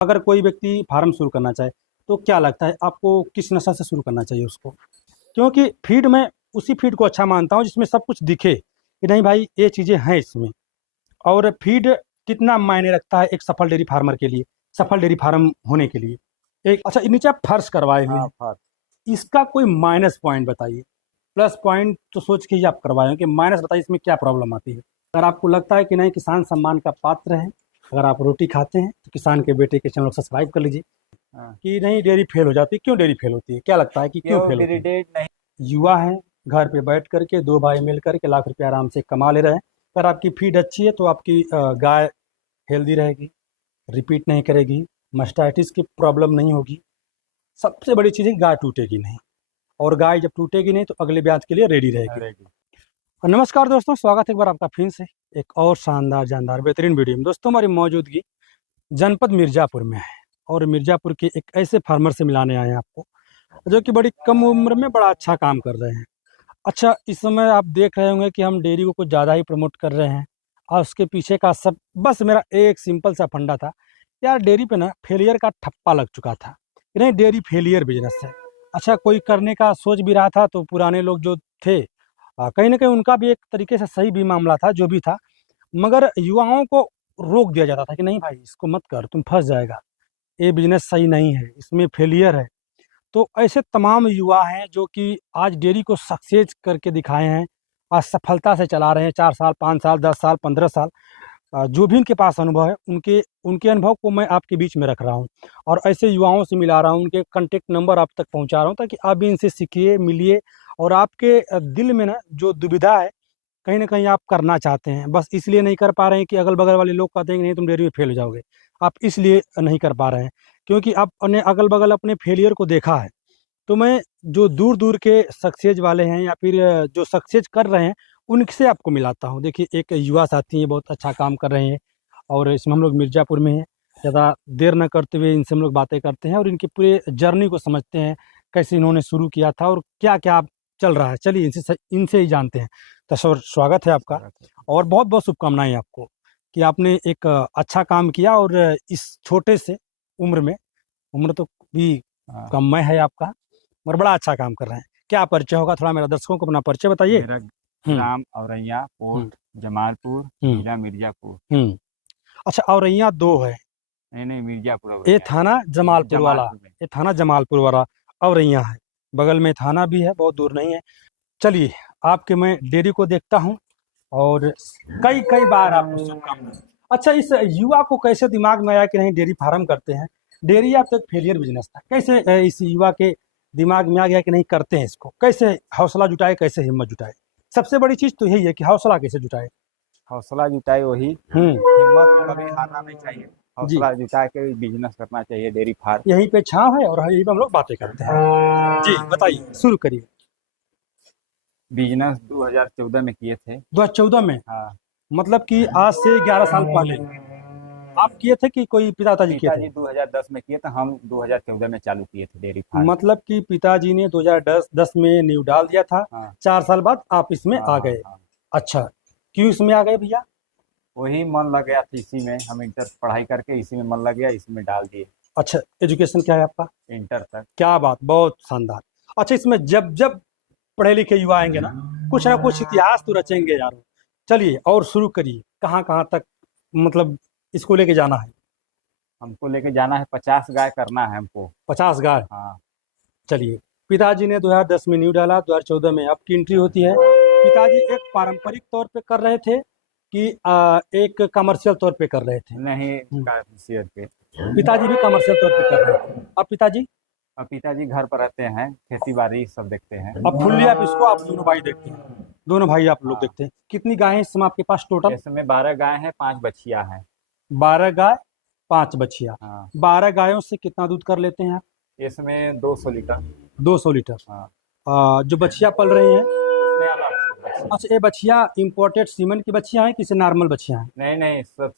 अगर कोई व्यक्ति फार्म शुरू करना चाहे तो क्या लगता है आपको किस नस्ल से शुरू करना चाहिए उसको? क्योंकि फीड में उसी फीड को अच्छा मानता हूँ जिसमें सब कुछ दिखे कि नहीं भाई ये चीज़ें हैं इसमें। और फीड कितना मायने रखता है एक सफल डेयरी फार्मर के लिए, सफल डेयरी फार्म होने के लिए। एक अच्छा नीचे आप फर्श करवाए हुए हैं, हाँ। इसका कोई माइनस पॉइंट बताइए। प्लस पॉइंट तो सोच के ही आप करवाए हैं कि माइनस बताइए इसमें क्या प्रॉब्लम आती है। अगर आपको लगता है कि नहीं किसान सम्मान का पात्र है, अगर आप रोटी खाते हैं तो किसान के बेटे के चैनल को सब्सक्राइब कर लीजिए। कि नहीं डेयरी फेल हो जाती है, क्यों डेयरी फेल होती है, क्या लगता है कि क्यों फेल होती है? नहीं। युवा हैं, घर पे बैठ करके दो भाई मिल करके लाख रुपया आराम से कमा ले रहे हैं। अगर आपकी फीड अच्छी है तो आपकी गाय हेल्दी रहेगी, रिपीट नहीं करेगी, मास्टाइटिस की प्रॉब्लम नहीं होगी। सबसे बड़ी चीज़ है गाय टूटेगी नहीं, और गाय जब टूटेगी नहीं तो अगले ब्याज के लिए रेडी रहेगी। और नमस्कार दोस्तों, स्वागत है एक बार आपका फिर से एक और शानदार जानदार बेहतरीन वीडियो में। दोस्तों हमारी मौजूदगी जनपद मिर्ज़ापुर में है और मिर्ज़ापुर के एक ऐसे फार्मर से मिलाने आए हैं आपको जो कि बड़ी कम उम्र में बड़ा अच्छा काम कर रहे हैं। अच्छा, इस समय आप देख रहे होंगे कि हम डेयरी को कुछ ज़्यादा ही प्रमोट कर रहे हैं और उसके पीछे का सब बस मेरा एक सिंपल सा फंडा था यार, डेयरी पे ना फेलियर का ठप्पा लग चुका था। नहीं, डेयरी फेलियर बिजनेस है। अच्छा, कोई करने का सोच भी रहा था तो पुराने लोग जो थे कहीं ना कहीं उनका भी एक तरीके से सही भी मामला था जो भी था, मगर युवाओं को रोक दिया जाता था कि नहीं भाई इसको मत कर, तुम फंस जाएगा, ये बिजनेस सही नहीं है, इसमें फेलियर है। तो ऐसे तमाम युवा हैं जो कि आज डेयरी को सक्सेस करके दिखाए हैं, आज सफलता से चला रहे हैं। 4 साल 5 साल 10 साल 15 साल जो भी इनके पास अनुभव है उनके उनके अनुभव को मैं आपके बीच में रख रहा हूँ और ऐसे युवाओं से मिला रहा हूँ, उनके कॉन्टेक्ट नंबर आप तक पहुँचा रहा हूँ ताकि आप भी इनसे सीखिए, मिलिए। और आपके दिल में ना जो दुविधा है कहीं ना कहीं आप करना चाहते हैं, बस इसलिए नहीं कर पा रहे हैं कि अगल बगल वाले लोग कहते हैं कि नहीं तुम डेयरी में फेल हो जाओगे, आप इसलिए नहीं कर पा रहे हैं क्योंकि आपने अगल बगल अपने फेलियर को देखा है। तो मैं जो दूर दूर के सक्सेस वाले हैं या फिर जो सक्सेस कर रहे हैं उनसे आपको मिलाता हूँ। देखिए एक युवा साथी हैं, बहुत अच्छा काम कर रहे हैं और इसमें हम लोग मिर्ज़ापुर में हैं। ज़्यादा देर न करते हुए इनसे हम लोग बातें करते हैं और इनकी पूरे जर्नी को समझते हैं, कैसे इन्होंने शुरू किया था और क्या क्या चल रहा है। चलिए इनसे ही जानते हैं। तो सर स्वागत है आपका और बहुत बहुत शुभकामनाएं आपको कि आपने एक अच्छा काम किया और इस छोटे से उम्र में, उम्र तो भी कम में है आपका, और बड़ा अच्छा काम कर रहे हैं। क्या परिचय होगा, थोड़ा मेरा दर्शकों को अपना परिचय बताइए। मेरा नाम औरैया, पोस्ट जमालपुर, जिला मिर्जापुर। अच्छा, औरैया 2 है? नहीं मिर्जापुर, ये थाना जमालपुर वाला, ये थाना जमालपुर वाला औरैया है, बगल में थाना भी है, बहुत दूर नहीं है। चलिए आपके मैं डेयरी को देखता हूँ और कई कई बार आपको शुभकामनाएं। अच्छा, इस युवा को कैसे दिमाग में आया कि नहीं डेयरी फार्म करते हैं? डेयरी आप तो एक फेलियर बिजनेस था, कैसे इस युवा के दिमाग में आ गया कि नहीं करते हैं इसको? कैसे हौसला जुटाए, कैसे हिम्मत जुटाए? सबसे बड़ी चीज तो यही है कि हौसला कैसे जुटाए। हौसला जुटाए वही, हिम्मत कभी हारना नहीं चाहिए। हौसला जुटा के बिजनेस करना चाहिए, डेयरी फार्म। यहीं पे छाव है और यहीं पे हम लोग बातें करते हैं। जी बताइए, शुरू करिए। बिजनेस 2014 में किए थे। 2014 में? हाँ। मतलब कि आज से 11 साल पहले आप किए थे कि कोई पिताजी किए थे? पिताजी 2010 में किए थे, हम 2014 में चालू किए थे डेयरी फार्म। मतलब कि पिताजी ने 2010 में नींव डाल दिया था। हाँ। 4 साल बाद आप इसमें आ गए। हाँ। अच्छा, क्यों इसमें आ गए भैया? वही मन लग गया था इसी में, हम इंटर पढ़ाई करके इसी में मन लग गया, इसी में डाल दिए। अच्छा, एजुकेशन क्या है आपका? इंटर तक। क्या बात, बहुत शानदार। अच्छा, इसमें जब जब पढ़े लिखे युवा आएंगे ना कुछ इतिहास तो रचेंगे यार। चलिए और शुरू करिए, कहाँ कहाँ तक मतलब इसको लेके जाना है? हमको लेके जाना है, 50 गाय करना है हमको। 50 गाय? हाँ। चलिए, पिताजी ने 2010 में नींव डाला, 2014 में आपकी एंट्री होती है। पिताजी एक पारंपरिक तौर पे कर रहे थे कि एक कमर्शियल तौर पे कर रहे थे? नहीं, शेयर पे। पिताजी भी कमर्शियल तौर पे कर रहे थे। अब पिताजी? अब पिताजी घर पर रहते हैं, खेती बाड़ी सब देखते हैं। अब फुल्ली आप इसको आप दोनों भाई देखते हैं? दोनों भाई आप लोग देखते हैं। कितनी गाय है इस समय आपके पास टोटल? इस समय 12 गाय हैं, 5 बछिया हैं। 12 गाय 5 बछिया। हाँ। 12 गायों से कितना दूध कर लेते हैं आप? इसमें 200 लीटर। 200 लीटर। हाँ। जो बछिया पल रही हैं, इसमें अलग से बछिया। अच्छा ये बछिया इम्पोर्टेड सीमेंट की बछिया है किसी नॉर्मल बछिया है? नहीं, सब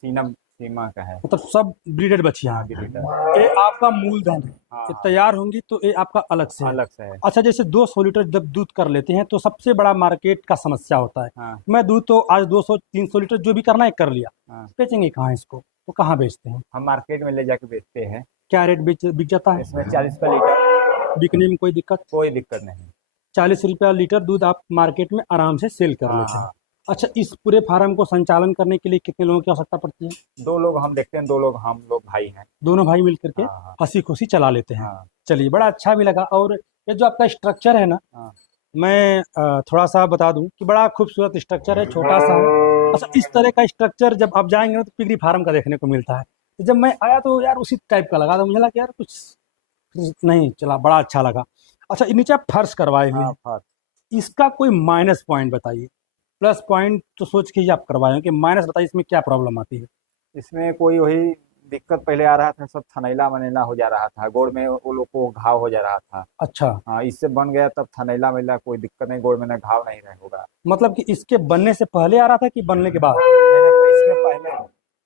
सीमा का है, मतलब सब ब्रीडेड बछिया है। ये आपका मूलधन है। हाँ। ये तैयार होंगी तो ये आपका अलग से है। अलग से है। अच्छा, जैसे 200 लीटर जब दूध कर लेते हैं तो सबसे बड़ा मार्केट का समस्या होता है। हाँ। मैं दूध तो आज 200 300 लीटर जो भी करना है कर लिया, हाँ। बेचेंगे कहाँ इसको? तो कहाँ बेचते हैं? हम मार्केट में ले जाके बेचते हैं। क्या रेट बिक जाता है? इसमें 40 का लीटर। बिकने में कोई दिक्कत? कोई दिक्कत नहीं। 40 रुपया लीटर दूध आप मार्केट में आराम से सेल कर हाँ लेते हैं। हाँ। अच्छा, इस पूरे फार्म को संचालन करने के लिए कितने लोगों की आवश्यकता पड़ती है? 2 लोग हम देखते हैं, 2 लोग हम लोग भाई हैं। दोनों भाई मिल करके हाँ हाँ। हंसी खुशी चला लेते हैं। हाँ चलिए, बड़ा अच्छा भी लगा। और ये जो आपका स्ट्रक्चर है ना, हाँ। मैं थोड़ा सा बता दूं कि बड़ा खूबसूरत स्ट्रक्चर है, छोटा सा है। अच्छा, इस तरह का स्ट्रक्चर जब आप जाएंगे ना तो पिगरी फार्म का देखने को मिलता है। तो जब मैं आया तो यार उसी टाइप का लगा, तो मुझे लगा कि यार कुछ नहीं चला, बड़ा अच्छा लगा। अच्छा, ये नीचे आप फर्श करवाए हुए हाँ हैं, फर्स्ट। इसका कोई माइनस पॉइंट बताइए। प्लस पॉइंट तो सोच के ही आप करवाए हैं, कि माइनस बताइए इसमें क्या प्रॉब्लम आती है? इसमें कोई वही दिक्कत पहले आ रहा था, सब थनैला मनैला हो जा रहा था, गोड़ में वो लोग को घाव हो जा रहा था। अच्छा, हाँ, इससे बन गया तब थनैला मैला कोई दिक्कत नहीं, गोड़ में ना घाव नहीं रहे होगा। मतलब कि इसके बनने से पहले आ रहा था कि बनने के बाद? मैंने इसके पहले,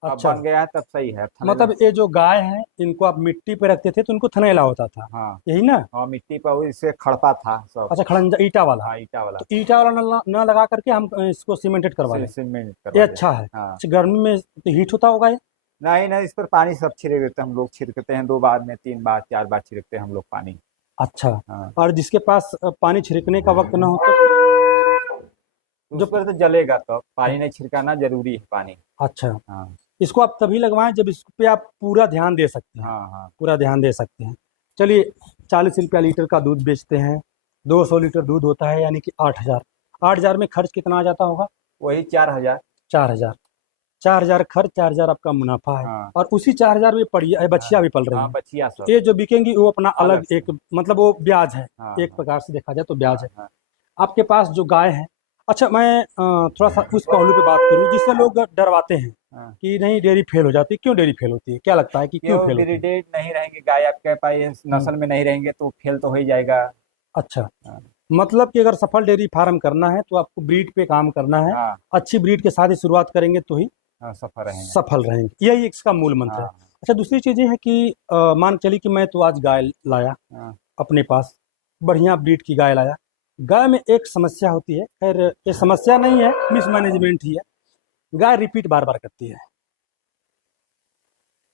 अब अच्छा, बन गया है तब सही है थनैला। मतलब ये जो गाय है इनको आप मिट्टी पे रखते थे तो इनको थनैला होता था, हाँ यही ना? हाँ, मिट्टी पर इससे खड़ता था सब। अच्छा, खड़ंजा ईटा वाला। हाँ, ईटा वाला। तो ईटा वाला न लगा करके हम इसको सीमेंटेड करवा रहे हैं। सीमेंट ये करवा दे। अच्छा है। हाँ। अच्छा, गर्मी में तो हीट होता होगा ये? नहीं नहीं, इस पर पानी सब छिड़क देते हैं हम लोग, छिड़कते हैं 2 बार में, 3 बार 4 बार छिड़कते हैं हम लोग पानी। अच्छा, हाँ। और जिसके पास पानी छिड़कने का वक्त ना हो तो? तो जो उस पर तो जलेगा, तो पानी नहीं छिड़काना जरूरी है पानी। अच्छा, हाँ इसको आप तभी लगवाएं जब इस पे आप पूरा ध्यान दे सकते हैं, हाँ। हाँ, पूरा ध्यान दे सकते हैं। चलिए, 40 रुपया लीटर का दूध बेचते हैं, 200 लीटर दूध होता है, यानी कि 8,000। 8,000 में खर्च कितना आ जाता होगा? वही 4,000। 4,000। 4,000 खर्च, 4,000 आपका मुनाफा है। हाँ और उसी 4,000 में पड़िया बछिया भी पल रही हाँ, है। बचिया तो सब ये जो बिकेंगी वो अपना अलग अलग से। एक, मतलब वो ब्याज है। हाँ एक हाँ प्रकार से देखा जाए तो ब्याज हाँ है। हाँ आपके पास जो गाय है, अच्छा मैं थोड़ा सा उस पहलू पे बात करूं जिससे लोग डरवाते हैं हाँ। कि नहीं डेयरी फेल हो जाती है। क्यों डेयरी फेल होती है, क्या लगता है कि क्यों क्यों फेल होती है? ब्रीडेड नहीं रहेंगे गाय आपके पास, इस नस्ल में नहीं रहेंगे तो फेल तो हो ही जाएगा। अच्छा, हाँ मतलब कि अगर सफल डेयरी फार्म करना है तो आपको ब्रीड पे काम करना है। हाँ अच्छी ब्रीड के साथ ही शुरुआत करेंगे तो ही हाँ, सफर रहेंगे। सफल रहेंगे, यही इसका मूल मंत्र है। हाँ अच्छा, दूसरी चीज़ ये है कि मान चलिए कि मैं तो आज गाय लाया हाँ अपने पास, बढ़िया ब्रीड की गाय लाया। गाय में एक समस्या होती है, खैर ये समस्या नहीं है, मिसमैनेजमेंट ही है। गाय रिपीट बार बार करती है।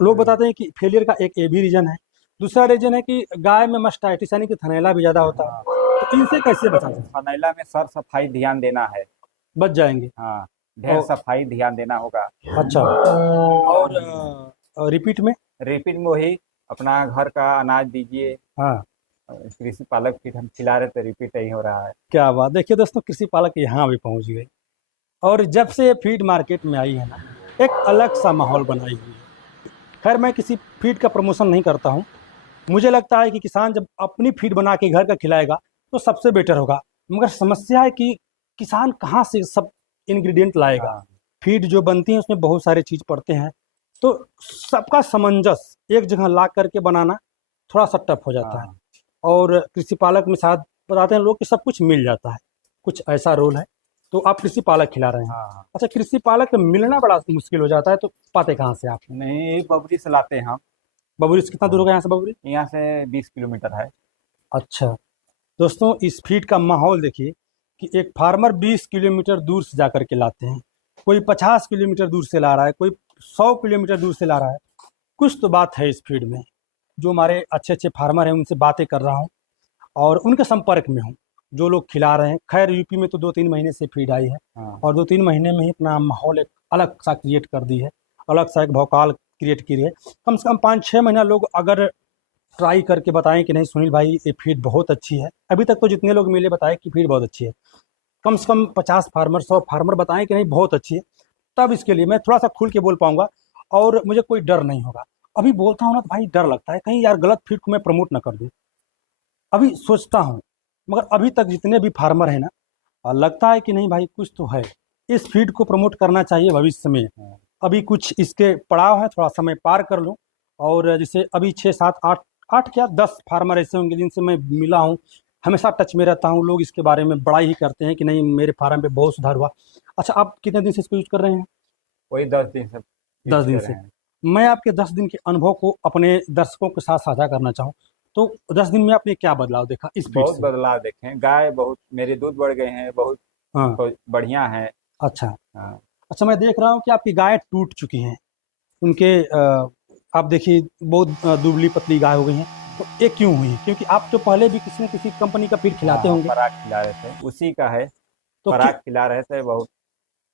लोग हाँ। बताते हैं कि फेलियर का एक ये भी रीजन है। दूसरा रीजन है कि गाय में मस्टाइटिस यानी कि थनैला भी ज़्यादा होता है। तो इनसे कैसे बचा जाए? थनैला में सर सफाई ध्यान देना है। बच जाएंगे। हाँ, ढेर और सफाई ध्यान देना होगा। अच्छा, और रिपीट में? रिपीट में वही अपना घर का अनाज दीजिए। हाँ, कृषि पालक फीड हम खिला रहे तो रिपीट नहीं हो रहा है। क्या बात। देखिए दोस्तों, कृषि पालक यहाँ भी पहुँच गए। और जब से ये फीड मार्केट में आई है ना, एक अलग सा माहौल बनाई हुई है। खैर, मैं किसी फीड का प्रमोशन नहीं करता हूँ। मुझे लगता है कि किसान जब अपनी फीड बना के घर का खिलाएगा तो सबसे बेटर होगा। मगर समस्या है कि किसान कहाँ से सब इंग्रेडिएंट लाएगा? हाँ फीड जो बनती है उसमें बहुत सारे चीज़ पड़ते हैं, तो सबका सामंजस एक जगह ला करके बनाना थोड़ा सा टफ हो जाता है। हाँ और कृषि पालक में साथ बताते हैं लोग कि सब कुछ मिल जाता है, कुछ ऐसा रोल है। तो आप कृषि पालक खिला रहे हैं। हाँ। अच्छा, कृषि पालक मिलना बड़ा मुश्किल हो जाता है, तो पाते कहाँ से आप? नहीं, बबरी से लाते हैं हम। बबुरी से कितना दूर होगा यहाँ से बबुरी? यहाँ से 20 किलोमीटर है। अच्छा, दोस्तों इस फीड का माहौल देखिए कि एक फार्मर 20 किलोमीटर दूर से जाकर के लाते हैं, कोई 50 किलोमीटर दूर से ला रहा है, कोई 100 किलोमीटर दूर से ला रहा है। कुछ तो बात है इस फीड में। जो हमारे अच्छे अच्छे फार्मर हैं उनसे बातें कर रहा हूँ और उनके संपर्क में हूँ, जो लोग खिला रहे हैं। खैर, यूपी में तो 2-3 महीने से फीड आई है हाँ और 2-3 महीने में ही अपना माहौल एक अलग सा क्रिएट कर दी है, अलग सा एक भौकाल क्रिएट की है। कम से कम 5-6 महीना लोग अगर ट्राई करके बताएं कि नहीं सुनील भाई ये फीड बहुत अच्छी है, अभी तक तो जितने लोग मिले बताए कि फीड बहुत अच्छी है, कम से कम 50 फार्मर 100 फार्मर बताएं कि नहीं बहुत अच्छी है, तब इसके लिए मैं थोड़ा सा खुल के बोल पाऊंगा और मुझे कोई डर नहीं होगा। अभी बोलता हूँ ना तो भाई डर लगता है कहीं यार गलत फीड को मैं प्रमोट ना कर दूँ। अभी सोचता हूँ, मगर अभी तक जितने भी फार्मर हैं ना, लगता है कि नहीं भाई कुछ तो है, इस फीड को प्रमोट करना चाहिए भविष्य में। हाँ अभी कुछ इसके पड़ाव है, थोड़ा समय पार कर लूँ। और जैसे अभी 6-7-8 क्या 10 फार्मर ऐसे होंगे जिनसे मैं मिला हूँ, हमेशा टच में रहता हूँ। लोग इसके बारे में बड़ा ही करते हैं कि नहीं मेरे फार्म पे बहुत सुधार हुआ। अच्छा, आप कितने दिन से इसको यूज कर रहे हैं? वही 10 दिन से 10 यूज दिन कर से। रहे हैं। मैं आपके 10 दिन के अनुभव को अपने दर्शकों के साथ साझा करना चाहूँ तो 10 दिन में आपने क्या बदलाव देखा इस फीड बहुत से? बदलाव देखे, गाय बहुत, मेरे दूध बढ़ गए हैं, बहुत हाँ, बहुत बढ़िया है। अच्छा। हाँ अच्छा, मैं देख रहा हूँ कि आपकी गाय टूट चुकी हैं, उनके आप देखिए बहुत दुबली पतली गाय हो गई हैं, तो ये क्यों हुई? क्योंकि आप तो पहले भी किसी न किसी कंपनी का फीड खिलाते हाँ, होंगे, पराग खिला रहे थे, उसी का है। तो पराग खिला रहे थे, बहुत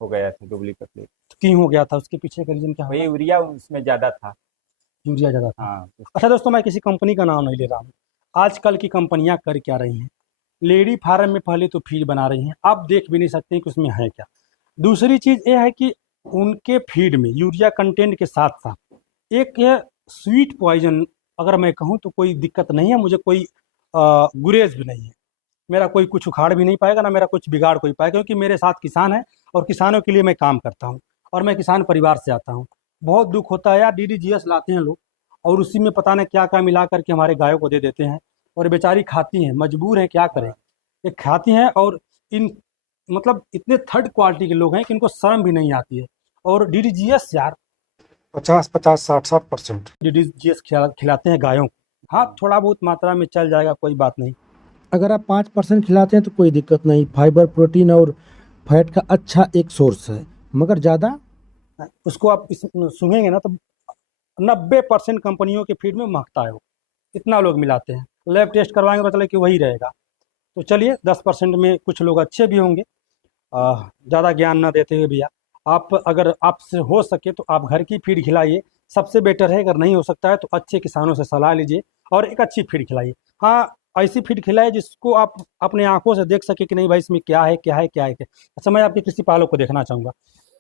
हो गया था दुबली पतली। क्यों हो गया था? उसके पीछे का रीज़न क्या वही होगा? यूरिया उसमें ज्यादा था। यूरिया ज़्यादा था। हाँ। अच्छा दोस्तों, मैं किसी कंपनी का नाम नहीं ले रहा हूँ। आजकल की कंपनियाँ कर क्या रही हैं? लेडी फार्म में पहले तो फीड बना रही हैं, आप देख भी नहीं सकते हैं कि उसमें है क्या। दूसरी चीज़ ये है कि उनके फीड में यूरिया कंटेंट के साथ-साथ एक ये स्वीट पॉइज़न, अगर मैं कहूँ तो कोई दिक्कत नहीं है, मुझे कोई गुरेज़ भी नहीं है। मेरा कोई कुछ उखाड़ भी नहीं पाएगा, ना मेरा कुछ बिगाड़ कोई पाएगा, क्योंकि मेरे साथ किसान हैं और किसानों के लिए मैं काम करता हूँ और मैं किसान परिवार से आता हूँ। बहुत दुःख होता है यार, डीडीजीएस लाते हैं लोग और उसी में पता नहीं क्या-क्या मिला कर के हमारे गायों को दे देते हैं और बेचारी खाती हैं, मजबूर हैं, क्या करें? ये खाती हैं और इन मतलब इतने थर्ड क्वालिटी के लोग हैं कि इनको शर्म भी नहीं आती है। और डीडीजीएस यार, 50-50, 60-60%। डीडीजीएस खिलाते हैं गायों को। हाँ, थोड़ा बहुत मात्रा में चल जाएगा, कोई बात नहीं। अगर आप 5% खिलाते हैं तो कोई दिक्कत नहीं, फाइबर, प्रोटीन और फैट का अच्छा एक सोर्स है, मगर ज़्यादा उसको आप सूंघेंगे ना तो 90% कंपनियों के फीड में महकता है वो, इतना लोग मिलाते हैं। लैब टेस्ट करवाएंगे तो चले कि वही रहेगा। तो चलिए 10% में कुछ लोग अच्छे भी होंगे। ज़्यादा ज्ञान ना देते हुए भैया, आप अगर आपसे हो सके तो आप घर की फीड खिलाइए, सबसे बेटर है। अगर नहीं हो सकता है तो अच्छे किसानों से सलाह लीजिए और एक अच्छी फीड खिलाइए। हाँ, ऐसी फीड खिलाइए जिसको आप अपने आंखों से देख सके कि नहीं भाई इसमें क्या है, क्या है, क्या है, क्या। अच्छा, मैं आपके कृषि पालक को देखना चाहूँगा,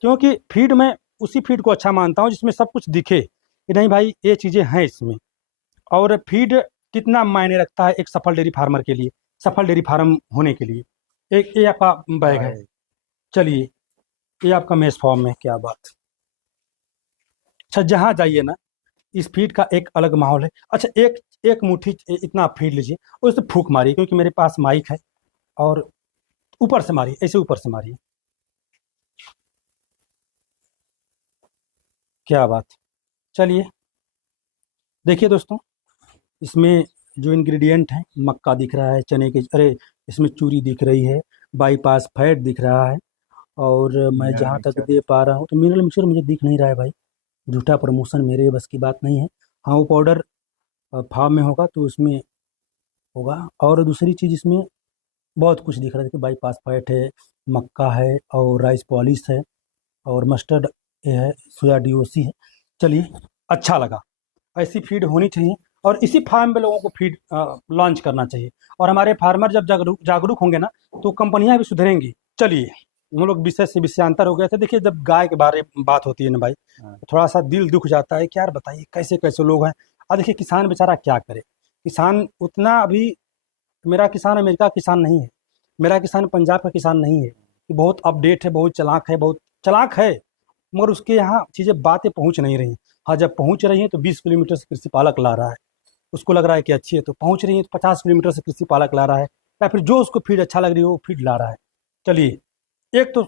क्योंकि फीड में उसी फीड को अच्छा मानता हूँ जिसमें सब कुछ दिखे कि नहीं भाई ये चीज़ें हैं इसमें। और फीड कितना मायने रखता है एक सफल डेयरी फार्मर के लिए, सफल डेयरी फार्म होने के लिए। एक ये आपका बैग है, चलिए ये आपका मेस फॉर्म है, क्या बात। अच्छा, जहाँ जाइए ना इस फीड का एक अलग माहौल है। अच्छा, एक एक मुट्ठी इतना आप फीड लीजिए और उससे फूंक मारिए, क्योंकि मेरे पास माइक है, और ऊपर से मारिए, ऐसे ऊपर से मारिए, क्या बात। चलिए देखिए दोस्तों, इसमें जो इंग्रेडिएंट हैं, मक्का दिख रहा है, चने के, अरे इसमें चूरी दिख रही है, बाईपास फैट दिख रहा है, और मैं मिनरल जहाँ तक मिक्सचर। दे पा रहा हूँ तो मिनरल मिक्सचर मुझे दिख नहीं रहा है भाई। झूठा प्रमोशन मेरे बस की बात नहीं है। हाँ, वो पाउडर फार्म में होगा तो उसमें होगा। और दूसरी चीज़ इसमें बहुत कुछ दिख रहा है, देखिए बाईपास फैट है, मक्का है, और राइस पॉलिश है, और मस्टर्ड ये है, सोया डीओसी है। चलिए, अच्छा लगा, ऐसी फीड होनी चाहिए और इसी फार्म पे लोगों को फीड लॉन्च करना चाहिए। और हमारे फार्मर जब जागरूक जागरूक होंगे ना तो कंपनियां भी सुधरेंगी। चलिए, हम लोग विषय से विषयांतर हो गए थे। देखिए, जब गाय के बारे में बात होती है ना भाई, हाँ। तो थोड़ा सा दिल दुख जाता है कि यार बताइए कैसे कैसे लोग हैं। अब देखिए, किसान बेचारा क्या करे। किसान उतना अभी, मेरा किसान अमेरिका का किसान नहीं है, मेरा किसान पंजाब का किसान नहीं है, कि बहुत अपडेट है, बहुत चालाक है, बहुत चालाक है, मगर उसके यहाँ चीज़ें बातें पहुँच नहीं रही। हाँ, जब पहुँच रही हैं तो 20 किलोमीटर से कृषि पालक ला रहा है, उसको लग रहा है कि अच्छी है, तो पहुँच रही है तो 50 किलोमीटर से कृषि पालक ला रहा है, या फिर जो उसको फीड अच्छा लग रही है वो फीड ला रहा है। चलिए, एक तो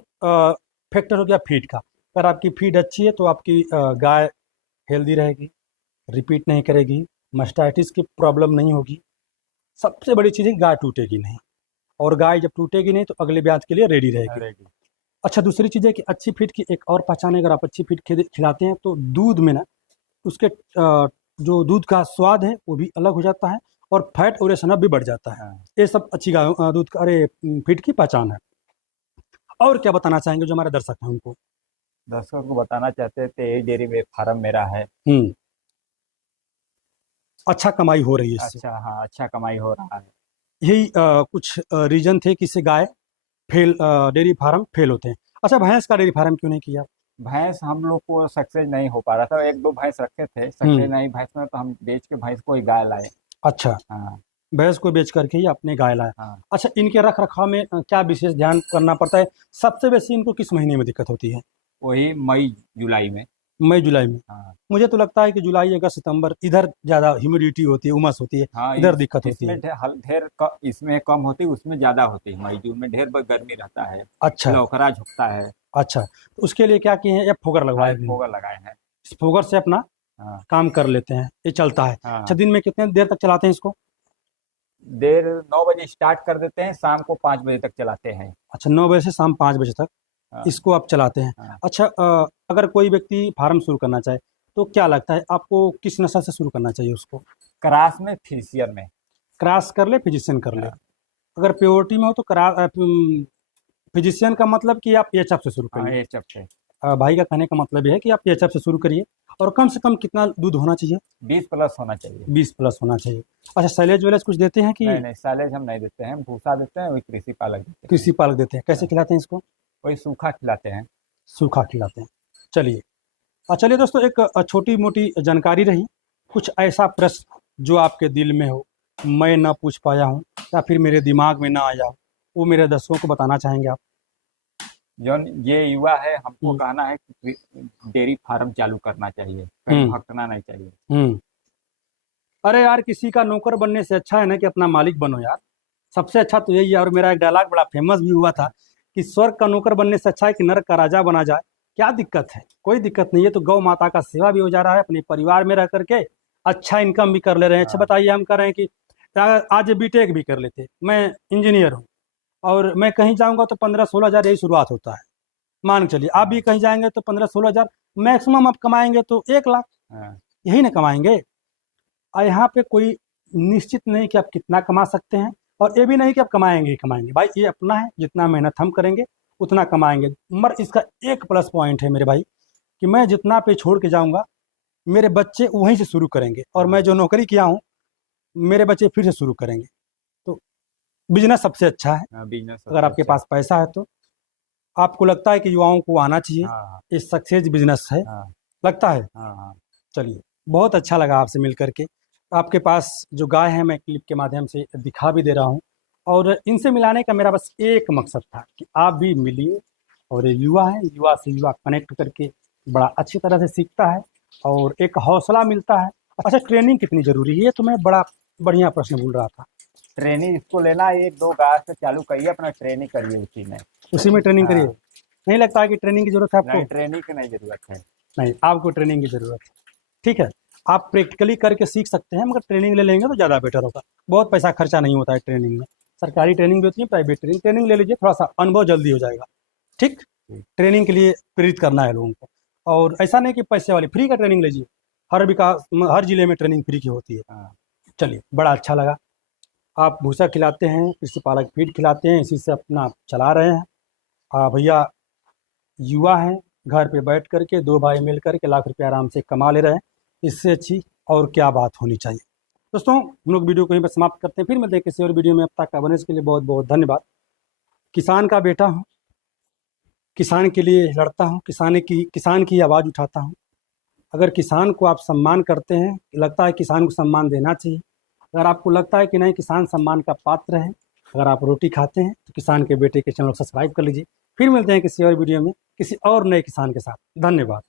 फैक्टर हो गया फीड का। अगर आपकी फीड अच्छी है तो आपकी गाय हेल्दी रहेगी, रिपीट नहीं करेगी, मास्टाइटिस की प्रॉब्लम नहीं होगी। सबसे बड़ी चीज़ है कि गाय टूटेगी नहीं, और गाय जब टूटेगी नहीं तो अगले ब्याज के लिए रेडी रहेगी। रेडी। अच्छा, दूसरी चीज़ है कि अच्छी फीड की एक और पहचान है, अगर आप अच्छी फीड खिलाते हैं तो दूध में ना उसके जो दूध का स्वाद है वो भी अलग हो जाता है, और फैट और रेशनअप भी बढ़ जाता है। हाँ। ये सब अच्छी गाय दूध का, अरे फीड की पहचान है। और क्या बताना चाहेंगे जो हमारे दर्शक हैं उनको? दर्शकों को बताना चाहते थे, यही डेयरी में फार्म मेरा है। हम्म, अच्छा कमाई हो रही है इससे। अच्छा, हाँ, अच्छा कमाई हो रहा है। यही कुछ रीजन थे कि इससे गाय फेल, डेयरी फार्म फेल होते हैं। अच्छा, भैंस का डेयरी फार्म क्यों नहीं किया? भैंस हम लोग को सक्सेस नहीं हो पा रहा था, एक दो भैंस रखे थे, सक्सेस नहीं भैंस में, तो हम बेच के भैंस को ही गाय लाए। अच्छा, हाँ। भैंस को बेच करके ही आपने गाय लाया। हाँ। अच्छा, इनके रख रखाव में क्या विशेष ध्यान करना पड़ता है? सबसे बेसी इनको किस महीने में दिक्कत होती है? वही मई जुलाई में। मई जुलाई में। हाँ। मुझे तो लगता है कि जुलाई अगस्त सितंबर इधर ज़्यादा ह्यूमिडिटी होती है, उमस होती है, हाँ, इधर दिक्कत होती इसमें है। इसमें कम होती, उसमें ज्यादा होती है। मई जून में ढेर गर्मी रहता है, अच्छा, लौकरा झुकता है। अच्छा, तो उसके लिए क्या किए हैं, या फोगर हाँ, लगवाए एक हुए हैं? फोगा लगाए हैं। इस फोगर से अपना हाँ। काम कर लेते हैं, ये चलता है। अच्छा, हाँ। दिन में कितने देर तक चलाते हैं इसको? 9 बजे स्टार्ट कर देते हैं, शाम को 5 बजे तक चलाते हैं। अच्छा, 9 बजे से शाम 5 बजे तक हाँ। इसको आप चलाते हैं। हाँ। अच्छा, अगर कोई व्यक्ति फार्म शुरू करना चाहे तो क्या लगता है आपको किस नस्ल से शुरू करना चाहिए उसको? क्रास में, फिजिशियन में। क्रॉस कर ले, फिजिशियन कर ले। अगर प्योरिटी में हो तो फिजिशियन का मतलब कि आप एचएफ से शुरू हाँ, करिए। ये चपटे भाई का कहने का मतलब ये है कि आप एचएफ से शुरू करिए और कम से कम कितना दूध होना चाहिए? 20+ होना चाहिए। 20+ होना चाहिए। अच्छा, साइलेज वाइलेज कुछ देते हैं कि नहीं नहीं, साइलेज हम नहीं देते हैं, भूसा देते हैं, वही कृषि पालक देते हैं। कृषि पालक देते हैं? कैसे खिलाते हैं इसको? वही सूखा खिलाते हैं। सूखा खिलाते हैं। चलिए चलिए दोस्तों, एक छोटी मोटी जानकारी रही। कुछ ऐसा प्रश्न जो आपके दिल में हो, मैं ना पूछ पाया हूँ या फिर मेरे दिमाग में ना आया हो, वो मेरे दर्शकों को बताना चाहेंगे आप? जो ये युवा है, हमको कहना है कि डेयरी फार्म चालू करना चाहिए, कहीं भटकना नहीं चाहिए। अरे यार, किसी का नौकर बनने से अच्छा है ना कि अपना मालिक बनो यार। सबसे अच्छा तो यही है। और मेरा एक डायलॉग बड़ा फेमस भी हुआ था कि स्वर्ग का नौकर बनने से अच्छा है कि नरक का राजा बना जाए। क्या दिक्कत है? कोई दिक्कत नहीं है। तो गौ माता का सेवा भी हो जा रहा है, अपने परिवार में रह करके अच्छा इनकम भी कर ले रहे हैं। अच्छा बताइए, हम कर रहे हैं कि आज बीटेक भी कर लेते, मैं इंजीनियर हूँ और मैं कहीं जाऊँगा तो 15-16 हज़ार यही शुरुआत होता है। मान के चलिए आप भी कहीं जाएंगे तो 15-16 हज़ार मैक्सिमम आप कमाएंगे, तो 1 लाख यही ना कमाएंगे। और यहाँ पे कोई निश्चित नहीं कि आप कितना कमा सकते हैं, और ये भी नहीं कि आप कमाएंगे ही कमाएंगे। भाई ये अपना है, जितना मेहनत हम करेंगे उतना कमाएंगे। मगर इसका एक प्लस पॉइंट है मेरे भाई कि मैं जितना पे छोड़ के जाऊंगा, मेरे बच्चे वहीं से शुरू करेंगे, और मैं जो नौकरी किया हूँ मेरे बच्चे फिर से शुरू करेंगे। तो बिजनेस सबसे अच्छा है। बिजनेस अगर आपके पास पैसा है तो आपको लगता है कि युवाओं को आना चाहिए, ये सक्सेस बिजनेस है, लगता है? चलिए, बहुत अच्छा लगा आपसे मिल करके। आपके पास जो गाय है मैं क्लिप के माध्यम से दिखा भी दे रहा हूँ, और इनसे मिलाने का मेरा बस एक मकसद था कि आप भी मिलिए। और ये युवा है, युवा से युवा कनेक्ट करके बड़ा अच्छी तरह से सीखता है और एक हौसला मिलता है। अच्छा, ट्रेनिंग कितनी ज़रूरी है? ये तो मैं बड़ा बढ़िया प्रश्न भूल रहा था। ट्रेनिंग इसको लेना, 1-2 गाय से चालू करिए, अपना ट्रेनिंग करिए उसी में ट्रेनिंग करिए। नहीं लगता है कि ट्रेनिंग की जरूरत है आपको? नहीं, ट्रेनिंग की नहीं जरूरत है। नहीं, आपको ट्रेनिंग की जरूरत है। ठीक है, आप प्रैक्टिकली करके सीख सकते हैं, मगर ट्रेनिंग ले लेंगे तो ज़्यादा बेटर होगा। बहुत पैसा खर्चा नहीं होता है ट्रेनिंग में। सरकारी ट्रेनिंग भी होती है, प्राइवेट ट्रेनिंग ले लीजिए, थोड़ा सा अनुभव जल्दी हो जाएगा। ठीक, ट्रेनिंग के लिए प्रेरित करना है लोगों को, और ऐसा नहीं कि पैसे वाली, फ्री का ट्रेनिंग लीजिए। हर जिले में ट्रेनिंग फ्री की होती है। चलिए, बड़ा अच्छा लगा। आप भूसा खिलाते हैं, कृषि पालक फीड खिलाते हैं, इसी से अपना चला रहे हैं। भैया युवा हैं, घर पे बैठ करके 2 भाई मिल करके लाख रुपये आराम से कमा ले रहे हैं। इससे अच्छी और क्या बात होनी चाहिए। दोस्तों, हम लोग वीडियो को यहीं पर समाप्त करते हैं, फिर मिलते हैं किसी और वीडियो में। अब तक अवेयरनेस के लिए बहुत बहुत धन्यवाद। किसान का बेटा हूँ, किसान के लिए लड़ता हूँ, किसान की आवाज़ उठाता हूँ। अगर किसान को आप सम्मान करते हैं, लगता है किसान को सम्मान देना चाहिए। अगर आपको लगता है कि नहीं किसान सम्मान का पात्र है, अगर आप रोटी खाते हैं तो किसान के बेटे के चैनल को सब्सक्राइब कर लीजिए। फिर मिलते हैं किसी और वीडियो में किसी और नए किसान के साथ। धन्यवाद।